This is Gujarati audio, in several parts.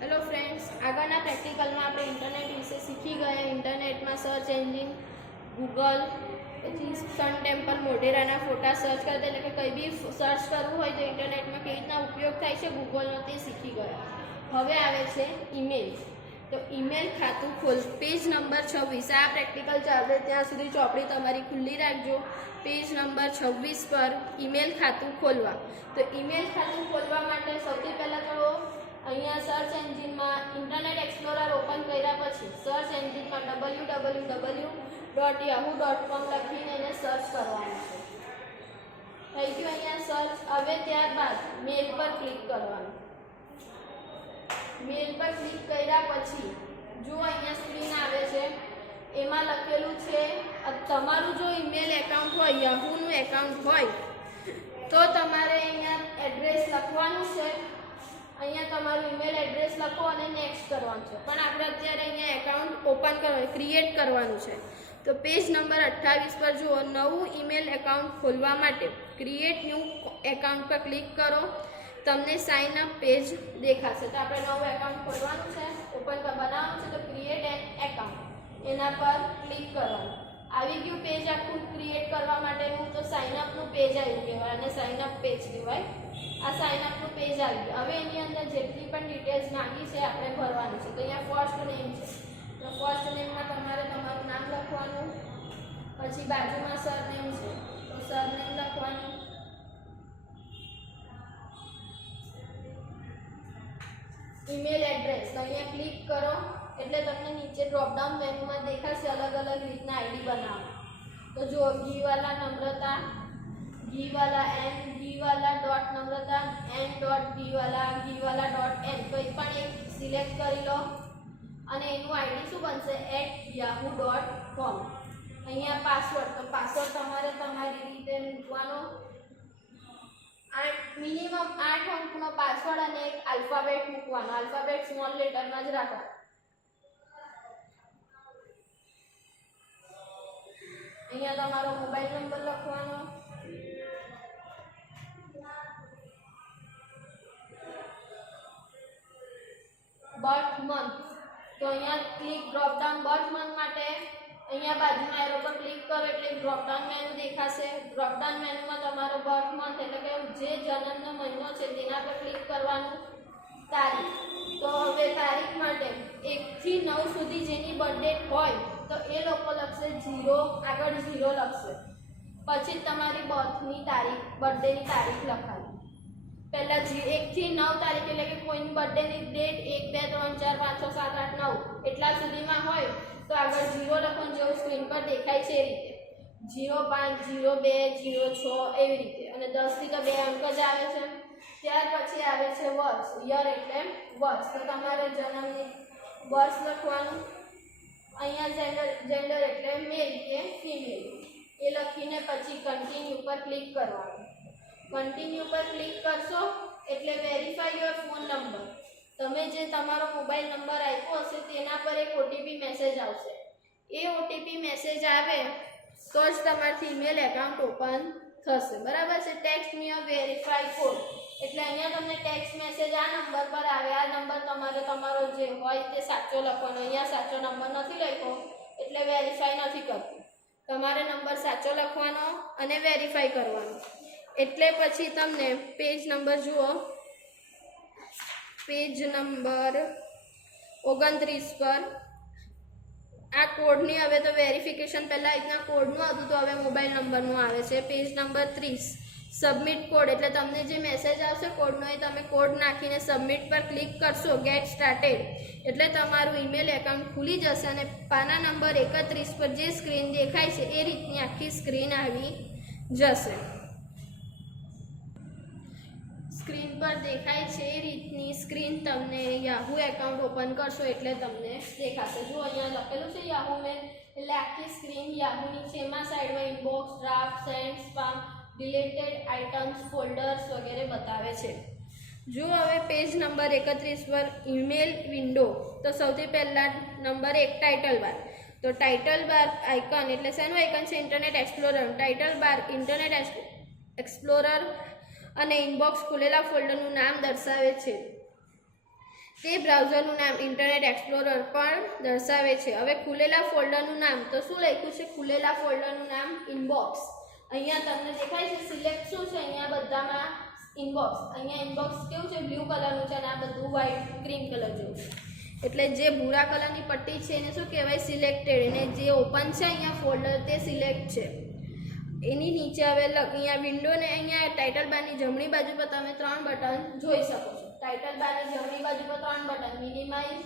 હેલો ફ્રેન્ડ્સ આગળના પ્રેક્ટિકલમાં આપણે ઇન્ટરનેટ વિશે શીખી ગયા. ઇન્ટરનેટમાં સર્ચ એન્જિન ગૂગલ પછી સન ટેમ્પલ મોઢેરાના ફોટા સર્ચ કરતા. એટલે કે કંઈ બી સર્ચ કરવું હોય તો ઇન્ટરનેટમાં કેવી રીતના ઉપયોગ થાય છે ગૂગલનો તે શીખી ગયા. હવે આવે છે ઈમેલ તો ઈમેલ ખાતું ખોલ. પેજ નંબર છવ્વીસ. આ પ્રેક્ટિકલ ચાલે ત્યાં સુધી ચોપડી તમારી ખુલ્લી રાખજો. પેજ નંબર છવ્વીસ પર ઈમેલ ખાતું ખોલવા. તો ઈમેલ ખાતું ખોલવા માટે સૌથી પહેલાં તો અહીંયા સર્ચ એન્જિનમાં ઇન્ટરનેટ એક્સપ્લોરર ઓપન સર્ચ એન્જિનમાં W W W dot Yahoo dot com લખીને એને સર્ચ કરવાનું છે. થઈ ગયું અહીંયા સર્ચ હવે ત્યારબાદ મેલ પર ક્લિક કરવાનું. મેલ પર ક્લિક કર્યા પછી જો અહીંયા સ્ક્રીન આવે છે. એમાં લખેલું છે તમારું જો ઈમેલ એકાઉન્ટ હોય યાહુનું એકાઉન્ટ હોય, તો તમારે અહીંયા એડ્રેસ લખવાનું છે. તમારું ઈમેલ એડ્રેસ લખો અને નેક્સ્ટ કરવાનું છે. પણ આપણે અત્યારે અહીંયા એકાઉન્ટ ઓપન કરવાનું ક્રિએટ કરવાનું છે. તો પેજ નંબર અઠ્ઠાવીસ પર જુઓ, નવું ઈમેલ એકાઉન્ટ ખોલવા માટે ક્રિએટ ન્યૂ એકાઉન્ટ પર ક્લિક કરો. તમને સાઇન અપ પેજ દેખાશે. તો આપણે નવું એકાઉન્ટ ખોલવાનું છે ઓપન બનાવવાનું છે, તો ક્રિએટ એન એકાઉન્ટ એના પર ક્લિક કરવાનું. આવી ગયું પેજ આખું ક્રિએટ કરવા માટેનું તો સાઇન અપનું પેજ આવ્યું કહેવાય અને સાઇન અપ પેજ કહેવાય આ સાઇન અપનું પેજ આવી ગયું. હવે એની અંદર જેટલી પણ ડિટેલ્સ માંગી છે આપણે ભરવાની છે. તો અહીંયા ફર્સ્ટ નેમ છે. તો ફર્સ્ટ નેમમાં તમારે તમારું નામ લખવાનું. પછી બાજુમાં સરનેમ છે. તો સરનેમ લખવાનું. ઈમેલ એડ્રેસ તો અહીંયા ક્લિક કરો. એટલે તમને નીચે ડ્રોપડાઉન મેનુમાં દેખાશે અલગ અલગ રીતના આઈડી બનાવો. તો જો Ghiwala Namrata, Ghiwala N Ghiwala dot Namrata N dot Ghiwala Ghiwala dot N કોઈ પણ એક સિલેક્ટ કરી લો. અને એનું આઈડી શું બનશે? એટ યાહુ ડોટ કોમ અહીંયા પાસવર્ડ તો પાસવર્ડ તમારે તમારી રીતે મૂકવાનો. આઠ મિનિમમ આઠ અંકનો પાસવર્ડ અને એક આલ્ફાબેટ મૂકવાનો. આલ્ફાબેટ સ્મોલ લેટરમાં જ રાખવાનો. અહીંયા તમારો મોબાઈલ નંબર લખવાનો. બર્થ મંથ તો અહીંયા ક્લિક ડ્રોપડાઉન બર્થ મંથ માટે અહીંયા બાજુમાં એરો પર ક્લિક કરો એટલે ડ્રોપડાઉન મેનુ દેખાશે. ડ્રોપડાઉન મેનુમાં તમારો બર્થ મંથ એટલે કે જે જન્મનો મહિનો છે તેના પર ક્લિક કરવાનું. તારીખ. તો હવે તારીખ માટે એકથી નવ સુધી જેની બર્થ ડેટ હોય તો એ લોકો લખશે ઝીરો આગળ ઝીરો લખશે. પછી તમારી બર્થની તારીખ બર્થડેની તારીખ લખાવી પહેલાં જી, એકથી નવ તારીખ એટલે કે કોઈની બર્થડેની ડેટ એક, બે, ત્રણ, ચાર, પાંચ, છ, સાત, આઠ, નવ, એટલા સુધીમાં હોય, તો આગળ ઝીરો લખવાનું જેવું સ્ક્રીન પર દેખાય છે એ રીતે. ઝીરો પાંચ ઝીરો બે ઝીરો છ, એવી રીતે. અને દસથી તો બે અંક જ આવે છે. ત્યાર પછી આવે છે વર્ષ યર એટલે વર્ષ તો તમારે જન્મની વર્ષ લખવાનું. અહીંયા જેન્ડર જેન્ડર એટલે મેલ કે ફિમેલ એ લખીને પછી કન્ટિન્યુ પર ક્લિક કરવાનું. કન્ટિન્યુ પર ક્લિક કરશો એટલે વેરીફાઈ યોર ફોન નંબર તમે જે તમારો મોબાઈલ નંબર આપ્યો હશે તેના પર એક ઓટીપી મેસેજ આવશે. એ ઓટીપી મેસેજ આવે તો જ તમારથી ઈમેલ એકાઉન્ટ ઓપન થશે. બરાબર છે? Text me a verify code એટલે અહીંયા તમને ટેક્સ્ટ મેસેજ આ નંબર પર આવે. આ નંબર તમારે તમારો જે હોય તે સાચો લખવાનો. અહીંયા સાચો નંબર નથી લખ્યો, એટલે વેરીફાઈ નથી કરતું. તમારે નંબર સાચો લખવાનો અને વેરીફાઈ કરવાનો. એટલે પછી તમને પેજ નંબર જુઓ. પેજ નંબર ઓગણત્રીસ પર. આ કોડની હવે તો વેરિફિકેશન પહેલાં રીતના કોડનું હતું, તો હવે મોબાઈલ નંબરનું આવે છે. પેજ નંબર ત્રીસ. સબમિટ કોડ એટલે તમને જે મેસેજ આવશે કોડનો એ તમે કોડ નાખીને સબમિટ પર ક્લિક કરશો ગેટ સ્ટાર્ટેડ એટલે તમારું ઈમેલ એકાઉન્ટ ખુલી જશે અને પાના નંબર એકત્રીસ પર જે સ્ક્રીન દેખાય છે, એ રીતની આખી સ્ક્રીન આવી જશે. સ્ક્રીન પર દેખાય છે એ રીતની સ્ક્રીન તમને યાહુ એકાઉન્ટ ઓપન કરશો એટલે તમને દેખાશે. જો અહીંયા લખેલું છે યાહુ મેં એટલે આખી સ્ક્રીન યાહુની છે. એમાં સાઈડમાં inbox draft send spam deleted items, folders વગેરે બતાવે છે. જો હવે પેજ નંબર એકત્રીસ પર ઈમેલ વિન્ડો, તો સૌથી પહેલાં નંબર એક ટાઇટલ બાર. તો ટાઇટલ બાર આઇકન, એટલે શેનું આઇકન છે? Internet Explorer. Title bar, Internet Explorer અને ઇનબોક્સ ખુલેલા ફોલ્ડરનું નામ દર્શાવે છે. તે બ્રાઉઝરનું નામ ઇન્ટરનેટ એક્સપ્લોરર પણ દર્શાવે છે. હવે ખુલેલા ફોલ્ડરનું નામ, તો શું લખ્યું છે? ખુલેલા ફોલ્ડરનું નામ ઇનબોક્સ. અહીંયા તમને દેખાય છે સિલેક્ટ શું છે અહીંયા બધામાં ઇનબોક્સ અહીંયા ઇનબોક્સ કેવું છે? બ્લુ કલરનું છે અને આ બધું વ્હાઇટ ક્રીમ કલર જેવું એટલે જે ભૂરા કલરની પટ્ટી છે એને શું કહેવાય? સિલેક્ટેડ અને જે ઓપન છે અહીંયા ફોલ્ડર તે સિલેક્ટ છે. એની નીચે હવે અહીંયા અહીંયા વિન્ડોને અહીંયા ટાઇટલ બારની જમણી બાજુ પર તમે ત્રણ બટન જોઈ શકો છો. ટાઇટલ બારની જમણી બાજુ પર ત્રણ બટન. મિનિમાઇઝ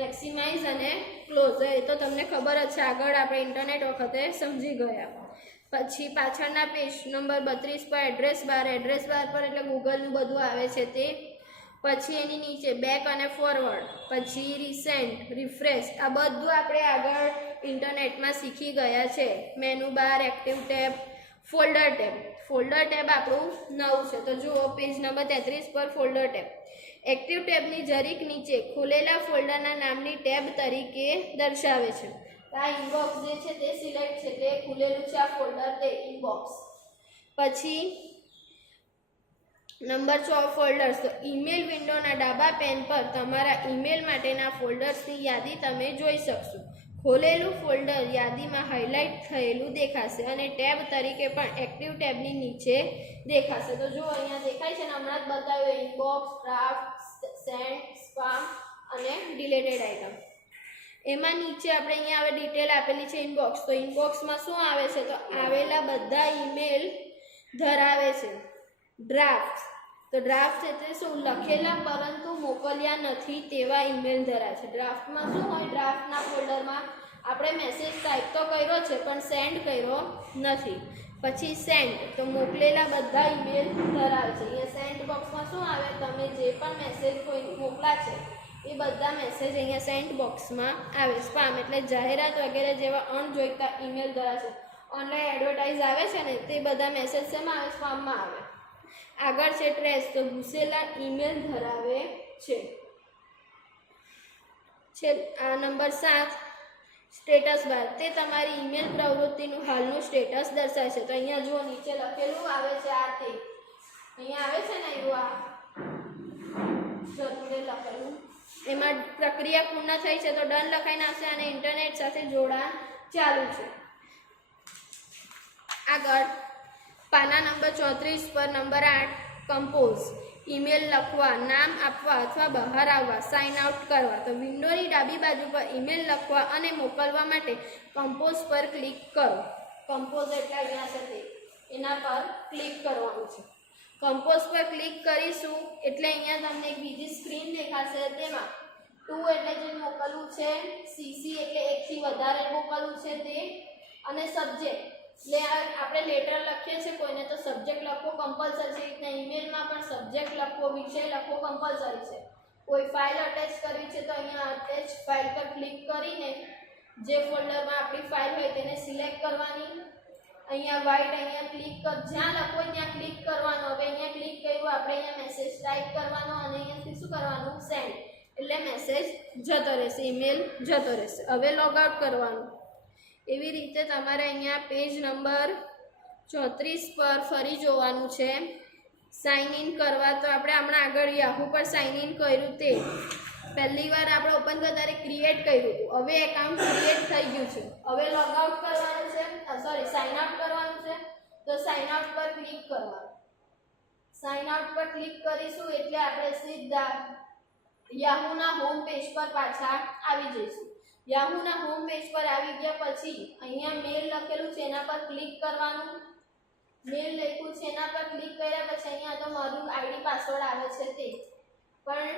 મેક્સિમાઇઝ અને ક્લોઝ એ તો તમને ખબર જ છે, આગળ આપણે ઇન્ટરનેટ વખતે સમજી ગયા. પછી પાછળના પેજ નંબર બત્રીસ પર એડ્રેસ બાર એડ્રેસ બાર પર એટલે ગૂગલનું બધું આવે છે તે. પછી એની નીચે બેક અને ફોરવર્ડ. પછી રિસેન્ટ, રિફ્રેશ, આ બધું આપણે આગળ ઇન્ટરનેટમાં શીખી ગયા છે. Menu bar, active tab, folder tab. Folder tab આપણું નવું છે. તો જુઓ, પેજ નંબર તેત્રીસ પર ફોલ્ડર ટેબ. એક્ટિવ ટેબની જરીક નીચે ખુલેલા ફોલ્ડરના નામની ટેબ તરીકે દર્શાવે છે. આ ઇનબોક્સ જે છે તે સિલેક્ટ છે, તે ખુલેલું છે આ ફોલ્ડર તે ઇનબોક્સ પછી નંબર છ ફોલ્ડર્સ તો ઈમેલ વિન્ડોના ડાબા પેન પર તમારા ઈમેલ માટેના ફોલ્ડર્સની યાદી તમે જોઈ શકશો. ખોલેલું ફોલ્ડર યાદીમાં હાઇલાઇટ થયેલું દેખાશે અને ટેબ તરીકે પણ એક્ટિવ ટેબની નીચે દેખાશે. તો જો અહીંયા દેખાય છે ને, હમણાં જ બતાવ્યું ઇનબોક્સ ડ્રાફ્ટ સેન્ડ સ્પામ અને ડિલેટેડ આઇટમ એમાં નીચે આપણે અહીંયા હવે ડિટેલ આપેલી છે ઇનબોક્સ તો ઇનબોક્સમાં શું આવે છે? તો આવેલા બધા ઈમેલ ધરાવે છે. ડ્રાફ્ટ તો ડ્રાફ્ટ એટલે શું? લખેલા પરંતુ મોકલ્યા નથી તેવા ઈમેલ ધરાવે છે. ડ્રાફ્ટમાં શું હોય? ડ્રાફ્ટના ફોલ્ડરમાં આપણે મેસેજ ટાઈપ તો કર્યો છે, પણ સેન્ડ કર્યો નથી. પછી સેન્ડ તો મોકલેલા બધા ઈમેલ ધરાવે છે. અહીંયા સેન્ડ બોક્સમાં શું આવે? તમે જે પણ મેસેજ કોઈ મોકલા છે એ બધા મેસેજ અહીંયા સેન્ટ બોક્સમાં આવે સ્પામ એટલે જાહેરાત વગેરે જેવા અણજોઈતા ઈમેલ ધરાવે છે. ઓનલાઈન એડવર્ટાઇઝ આવે છે ને, તે બધા મેસેજ શેમાં આવે સ્પામમાં આવે. આગળ છે ટ્રેસ તો ઘૂસેલા ઈમેલ ધરાવે છે. આ નંબર સાત સ્ટેટસ બાર તે તમારી ઈમેલ પ્રવૃત્તિનું હાલનું સ્ટેટસ દર્શાવે છે. તો અહીંયા જુઓ, નીચે લખેલું આવે છે આ તે. અહીંયા આવે છે ને એવું આ? જરૂરે લખેલું. એમાં પ્રક્રિયા પૂર્ણ થઈ છે તો ડન લખાઈને આવશે અને ઇન્ટરનેટ સાથે જોડાણ ચાલુ છે. આગળ, પાના નંબર ચોત્રીસ પર નંબર આઠ કમ્પોઝ ઈમેલ લખવા, નામ આપવા અથવા બહાર આવવા સાઇન આઉટ કરવા. તો વિન્ડોની ડાબી બાજુ પર ઈમેલ લખવા અને મોકલવા માટે કમ્પોઝ પર ક્લિક કરો. કમ્પોઝ એટલે અહીંયા છે એના પર ક્લિક કરવાનું છે. કમ્પોઝ પર ક્લિક કરીશું. એટલે અહીંયા તમને એક બીજી સ્ક્રીન દેખાશે. તેમાં ટુ એટલે જે મોકલવું છે સીસી એટલે એકથી વધારે મોકલવું છે તે. અને સબ્જેક્ટ એટલે આપણે લેટર લખીએ છીએ, કોઈને તો સબ્જેક્ટ લખવો કમ્પલસરી છે. રીતના ઈમેલમાં પણ સબ્જેક્ટ લખવો, વિષય લખવો કમ્પલસરી છે. કોઈ ફાઇલ અટેચ કરવી છે તો અહીંયા અટેચ ફાઇલ પર ક્લિક કરીને જે ફોલ્ડરમાં આપણી ફાઇલ હોય તેને સિલેક્ટ કરવાની. અહીંયા વ્હાઇટ અહીંયા ક્લિક કર, જ્યાં લખો ત્યાં ક્લિક કરવાનું. હવે અહીંયા ક્લિક કર્યું, આપણે અહીંયા મેસેજ ટાઈપ કરવાનો અને અહીંયાથી શું કરવાનું? સેન્ડ એટલે મેસેજ જતો રહેશે ઈમેલ જતો રહેશે. હવે લોગઆઉટ કરવાનું. એવી રીતે તમારે અહીંયા પેજ નંબર ચોત્રીસ પર ફરી જોવાનું છે. સાઇન ઇન કરવા તો આપણે હમણાં આગળ યાહુ પર સાઇન ઇન કર્યું તે. પહેલી વાર આપણે ઓપન કરતા ત્યારે ક્રિએટ કર્યું હતું. હવે એકાઉન્ટ ક્રિએટ થઈ ગયું છે. હવે લોગ આઉટ કરવાનું છે સોરી સાઇન આઉટ કરવાનું છે. તો સાઇન આઉટ પર ક્લિક કરવાનું. સાઇન આઉટ પર ક્લિક કરીશું એટલે આપણે સીધા યાહુના હોમ પેજ પર પાછા આવી જઈશું. યાહુના હોમ પેજ પર આવી ગયા પછી અહીંયા મેલ લખેલું છે, એના પર ક્લિક કરવાનું. મેલ લખ્યું છે, એના પર ક્લિક કર્યા પછી અહીંયા તો મારું આઈડી પાસવર્ડ આવે છે તે. પણ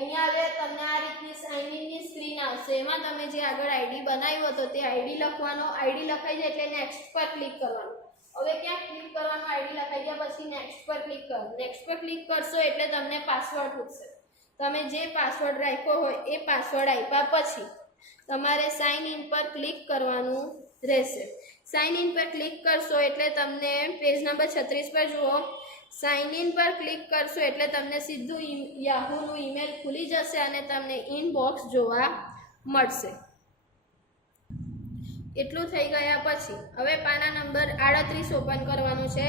અહીંયા હવે તમને આ રીતની સાઇન ઇનની સ્ક્રીન આવશે. એમાં તમે જે આગળ આઈડી બનાવ્યો હતો, તે આઈડી લખવાનો. આઈડી લખાઈ જાય એટલે નેક્સ્ટ પર ક્લિક કરવાનું. હવે ક્યાં ક્લિક કરવાનું આઈડી લખાઈ ગયા પછી નેક્સ્ટ પર ક્લિક કરો. નેક્સ્ટ પર ક્લિક કરશો એટલે તમને પાસવર્ડ પૂછશે તમે જે પાસવર્ડ રાખ્યો હોય, એ પાસવર્ડ આપ્યા પછી તમારે સાઇન ઇન પર ક્લિક કરવાનું રહેશે. સાઇન ઇન પર ક્લિક કરશો એટલે તમને પેજ નંબર છત્રીસ પર જુઓ. સાઇન ઇન પર ક્લિક કરશો એટલે તમને સીધું યાહુનું ઈમેલ ખુલી જશે અને તમને ઇનબોક્સ જોવા મળશે. એટલું થઈ ગયા પછી, હવે પાના નંબર આડત્રીસ ઓપન કરવાનું છે.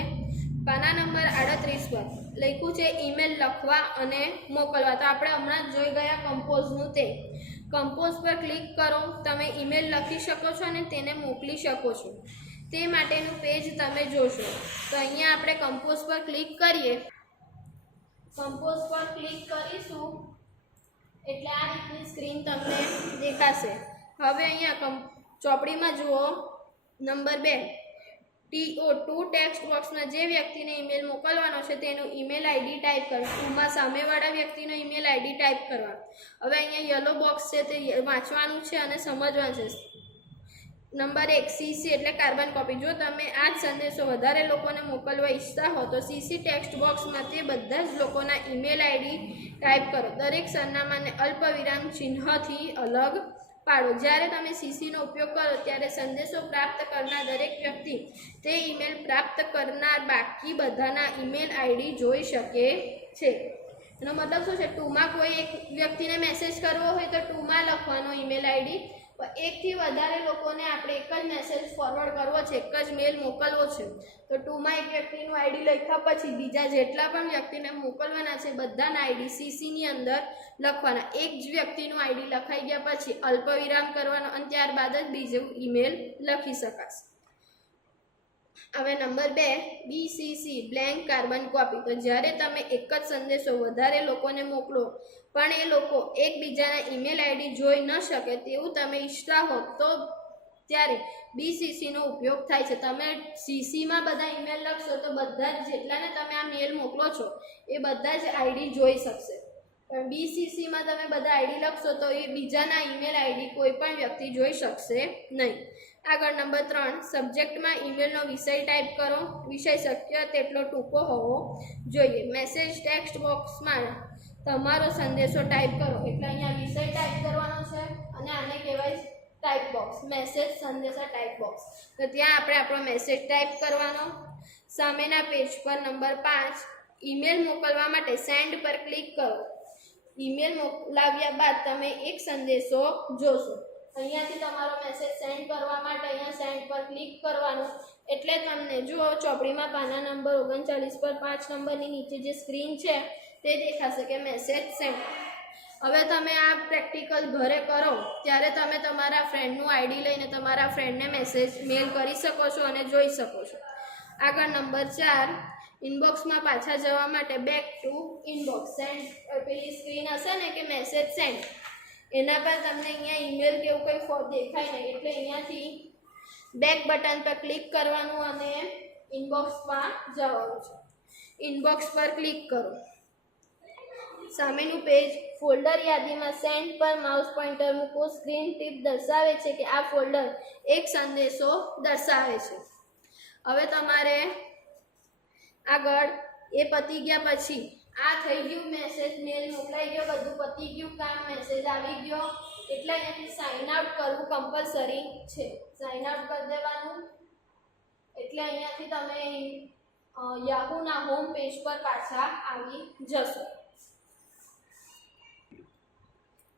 પાના નંબર આડત્રીસ પર લખ્યું છે ઈમેલ લખવા અને મોકલવા. તો આપણે હમણાં જ જોઈ ગયા કમ્પોઝનું તે. કમ્પોઝ પર ક્લિક કરો, તમે ઈમેલ લખી શકો છો અને તેને મોકલી શકો છો. તે માટેનું પેજ તમે જોશો. તો અહીંયા આપણે કમ્પોઝ પર ક્લિક કરીએ. કમ્પોઝ પર ક્લિક કરીશું. એટલે આ રીતની સ્ક્રીન તમને દેખાશે. હવે અહીંયા કમ ચોપડીમાં જુઓ. નંબર બે. ટીઓ ટુ ટેક્સ્ટ બોક્સમાં જે વ્યક્તિને ઈમેલ મોકલવાનો છે તેનું ઈમેલ આઈડી ટાઈપ કરો. ટુમાં સામેવાળા વ્યક્તિનો ઈમેલ આઈડી ટાઈપ કરવા. હવે અહીંયા યલો બોક્સ છે તે વાંચવાનું છે અને સમજવાનું છે. નંબર એક સીસી એટલે કાર્બન કોપી જો તમે આ જ સંદેશો વધારે લોકોને મોકલવા ઈચ્છતા હો, તો સીસી ટેક્સ્ટ બોક્સમાં તે બધા જ લોકોના ઈમેલ આઈડી ટાઈપ કરો. દરેક સરનામાને અલ્પવિરામ ચિહ્નથી અલગ પાડો. જ્યારે તમે સીસીનો ઉપયોગ કરો, ત્યારે સંદેશો પ્રાપ્ત કરનાર દરેક વ્યક્તિ તે ઈમેલ પ્રાપ્ત કરનાર બાકી બધાના ઈમેલ આઈડી જોઈ શકે છે. એનો મતલબ શું છે? ટુમાં કોઈ એક વ્યક્તિને મેસેજ કરવો હોય, તો ટુમાં લખવાનો ઈમેલ આઈડી એકથી વધારે લોકોને આપણે એક જ મેસેજ ફોરવર્ડ કરવો છે, એક જ મેલ મોકલવો છે. તો ટુમાં એક વ્યક્તિનું આઈડી લખ્યા પછી બીજા જેટલા પણ વ્યક્તિને મોકલવાના છે, બધાના આઈડી સીસીની અંદર લખવાના. એક જ વ્યક્તિનું આઈડી લખાઈ ગયા પછી અલ્પવિરામ કરવાનો અને ત્યારબાદ જ બીજું ઈમેલ લખી શકાશે. હવે નંબર બે બીસીસી બ્લેન્ક કાર્બન કોપી તો જ્યારે તમે એક જ સંદેશો વધારે લોકોને મોકલો પણ એ લોકો એકબીજાના ઈમેલ આઈડી જોઈ ન શકે તેવું તમે ઈચ્છતા હો તો ત્યારે બીસીસીનો ઉપયોગ થાય છે. તમે સીસીમાં બધા ઈમેલ લખશો તો બધા જ જેટલાને તમે આ મેલ મોકલો છો એ બધા જ આઈડી જોઈ શકશે. પણ બીસીસીમાં તમે બધા આઈડી લખશો તો એ બીજાના ઈમેલ આઈડી કોઈ પણ વ્યક્તિ જોઈ શકશે નહીં. આગળ નંબર ત્રણ સબ્જેક્ટમાં ઈમેલનો વિષય ટાઈપ કરો. વિષય શક્ય તેટલો ટૂંકો હોવો જોઈએ. મેસેજ ટેક્સ્ટ બોક્સમાં તમારો સંદેશો ટાઈપ કરો. એટલે અહીંયા વિષય ટાઈપ કરવાનો છે અને આને કહેવાય ટાઈપ બોક્સ મેસેજ સંદેશા ટાઈપ બોક્સ તો ત્યાં આપણે આપણો મેસેજ ટાઈપ કરવાનો, સામેના પેજ પર નંબર પાંચ ઈમેલ મોકલવા માટે સેન્ડ પર ક્લિક કરો. ઈમેલ મોકલાવ્યા બાદ તમે એક સંદેશો જોશો. અહીંયાથી તમારો મેસેજ સેન્ડ કરવા માટે અહીંયા સેન્ડ પર ક્લિક કરવાનું. એટલે તમને જુઓ ચોપડીમાં પાના નંબર ઓગણચાલીસ પર પાંચ નંબરની નીચે જે સ્ક્રીન છે તે દેખાશે કે મેસેજ સેન્ડ હવે તમે આ પ્રેક્ટિકલ ઘરે કરો, ત્યારે તમે તમારા ફ્રેન્ડનું આઈડી લઈને તમારા ફ્રેન્ડને મેસેજ મેલ કરી શકો છો અને જોઈ શકો છો. આગળ નંબર ચાર ઇનબોક્સમાં પાછા જવા માટે બેક ટુ ઇનબોક્સ સેન્ડ પેલી સ્ક્રીન હશે ને કે મેસેજ સેન્ડ એના પર તમને અહીંયા ઈમેલ કે એવું કંઈ દેખાય નહીં, એટલે અહીંયાથી બેક બટન પર ક્લિક કરવાનું અને ઇનબોક્સમાં જવાનું છે. ઇનબોક્સ પર ક્લિક કરો. સામેનું પેજ ફોલ્ડર યાદીમાં સેન્ડ પર માઉસ પોઇન્ટર મૂકો સ્ક્રીન ટીપ દર્શાવે છે કે આ ફોલ્ડર એક સંદેશો દર્શાવે છે. હવે તમારે આગળ એ પતી ગયા પછી આ થઈ ગયું મેસેજ મેલ મોકલાઈ ગયો, બધું પતી ગયું, કામ મેસેજ આવી ગયો, એટલે અહીંયાથી સાઇન આઉટ કરવું કમ્પલસરી છે. સાઇન આઉટ કરી દેવાનું. એટલે અહીંયાથી તમે યાહુના હોમ પેજ પર પાછા આવી જશો.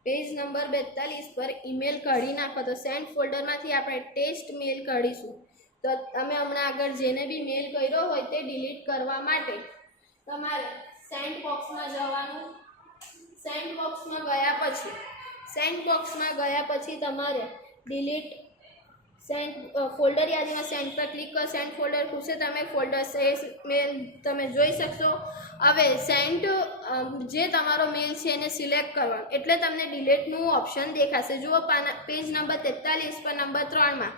પેજ નંબર બેતાલીસ પર ઈમેલ કાઢી નાખો. તો સેન્ડ ફોલ્ડરમાંથી આપણે ટેસ્ટ મેલ કાઢીશું. તો તમે હમણાં આગળ જેને બી મેલ કર્યો હોય તે ડિલીટ કરવા માટે તમારે સેન્ડ બોક્સમાં જવાનું. સેન્ડ બોક્સમાં ગયા પછી, સેન્ડ બોક્સમાં ગયા પછી તમારે ડિલીટ સેન્ડ ફોલ્ડર યાદીમાં સેન્ડ પર ક્લિક કરો. સેન્ડ ફોલ્ડર ખુશે તમે ફોલ્ડર મેલ તમે જોઈ શકશો. હવે સેન્ડ જે તમારો મેલ છે એને સિલેક્ટ કરવાનો એટલે તમને ડિલેટનું ઓપ્શન દેખાશે. જુઓ પેજ નંબર તેતાલીસ પર નંબર ત્રણમાં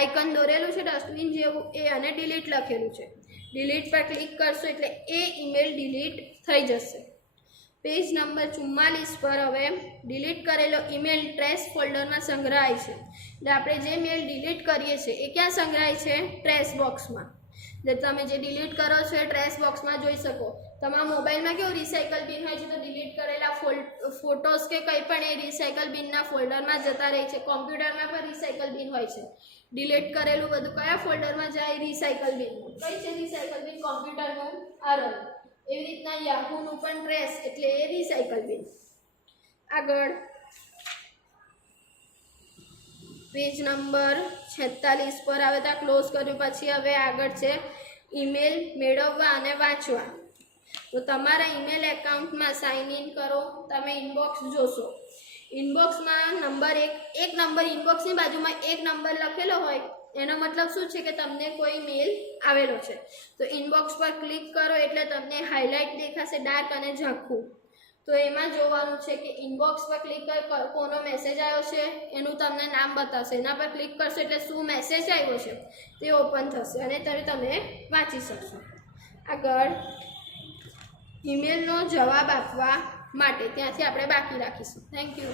આઇકન દોરેલું છે ડસ્ટબિન જેવું એ અને ડિલીટ લખેલું છે. ડિલીટ પર ક્લિક કરશો એટલે એ ઈમેલ ડિલીટ થઈ જશે. પેજ નંબર ચુમ્માલીસ પર હવે ડિલીટ કરેલો ઈમેલ ટ્રેસ ફોલ્ડરમાં સંગ્રહાય છે. એટલે આપણે જે મેલ ડિલીટ કરીએ છીએ, એ ક્યાં સંગ્રહાય છે? ટ્રેસ બોક્સમાં. એટલે તમે જે ડિલીટ કરો છો એ ટ્રેસ બોક્સમાં જોઈ શકો. તમારા મોબાઈલમાં કેવું રિસાયકલ બિન હોય છે તો ડિલીટ કરેલા ફોટોસ કે કંઈ પણ એ રિસાયકલ બિનના ફોલ્ડરમાં જતા રહે છે. કોમ્પ્યુટરમાં પણ રિસાયકલ બિન હોય છે. ડિલીટ કરેલું બધું કયા ફોલ્ડરમાં જાય? રિસાયકલ બિનમાં કઈ છે રિસાયકલ બિન? કોમ્પ્યુટરનું. આરલ એવી રીતના યાહૂનું પણ ટ્રેસ એટલે એ રિસાયકલ બિન આગળ. પેજ નંબર છેતાલીસ પર આવે ત્યાં ક્લોઝ કર્યું, પછી હવે આગળ છે. ઈમેલ મેળવવા અને વાંચવા. તો તમારા ઈમેલ એકાઉન્ટમાં સાઇન ઇન કરો, તમે ઇનબોક્સ જોશો. ઇનબોક્સમાં નંબર એક એક નંબર ઇનબોક્સની બાજુમાં એક નંબર લખેલો હોય, એનો મતલબ શું છે કે તમને કોઈ મેલ આવેલો છે. તો ઇનબોક્સ પર ક્લિક કરો એટલે તમને હાઇલાઇટ દેખાશે ડાર્ક અને ઝાંખું. તો એમાં જોવાનું છે કે ઇનબોક્સ પર ક્લિક કર કોનો મેસેજ આવ્યો છે, એનું તમને નામ બતાવશે. એના પર ક્લિક કરશો એટલે શું મેસેજ આવ્યો છે, તે ઓપન થશે અને ત્યારે તમે વાંચી શકશો. આગળ ઈમેલનો જવાબ આપવા માટે ત્યાંથી આપણે બાકી રાખીશું. Thank you